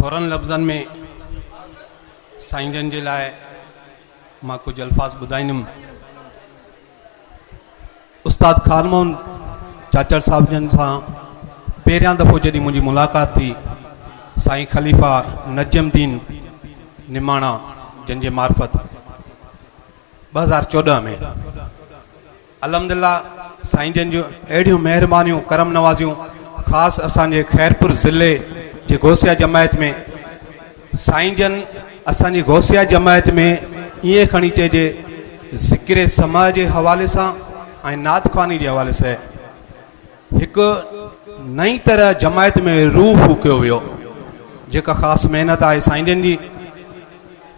थोरन लफ्ज़न में साईं जन जे लाए मां कुछ अल्फाज बुधाइंदुमि। उस्ताद खानमोहन चाचड़ साहब जन सां पहिरियां दफ़ो जॾहिं मुंहिंजी मुलाक़ात थी, साईं ख़लीफ़ा नजमुद्दीन निमाणा जन जे मार्फत 2014 में अल्हम्दुलिल्लाह साईं जन जो अहिड़ियूं महिरबानियूं करम नवाज़ियूं ख़ासि असांजे खैरपुर ज़िले जे गौसिया जमायत में साईं जन असांजी गौसिया जमायत में ईअं खणी चइजे ज़िक्र समाज जे हवाले सां ऐं नात ख़्वानी जे हवाले सां हिकु नई तरह जमायत में रूह फूकियो वियो, जेका ख़ासि महिनत आहे साईं जन जी।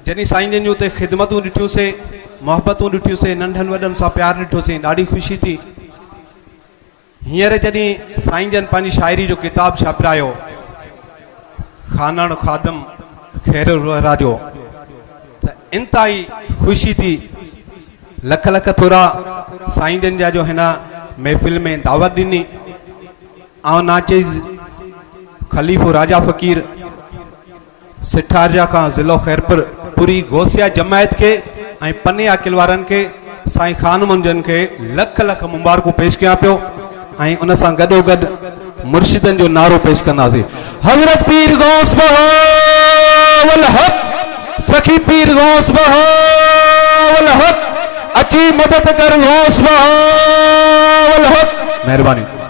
जॾहिं साईं जन जूं उते ख़िदमतूं ॾिठियूंसीं, मोहबतूं ॾिठियूंसीं, नंढनि वॾनि सां प्यार ॾिठोसीं, ॾाढी ख़ुशी थी। हींअर जॾहिं साईं जन पंहिंजी शाइरी जो किताबु छापिरायो खानण खादम खैर वरा जो, त इंतिहाई ख़ुशी थी। लख लख थोरा साईं जन जा जो हिन महफ़िल में दावत ॾिनी। ऐं नाचीज़ ख़लीफ़ो राजा फ़कीर सिठारिया खां ज़िलो खैरपुर पूरी गौसिया जमायत के ऐं पने अकिल वारनि खे साईं खानमोहन जन खे लख लख मुबारकूं पेश कयां पियो। ऐं उन सां गॾोगॾु मुर्शिदनि जो नारो पेश कंदासीं। हज़रत पीर गौस बहावल हक़, सखी पीर गौस बहावल हक़, अची मदद कर गौस बहावल हक़। महिरबानी।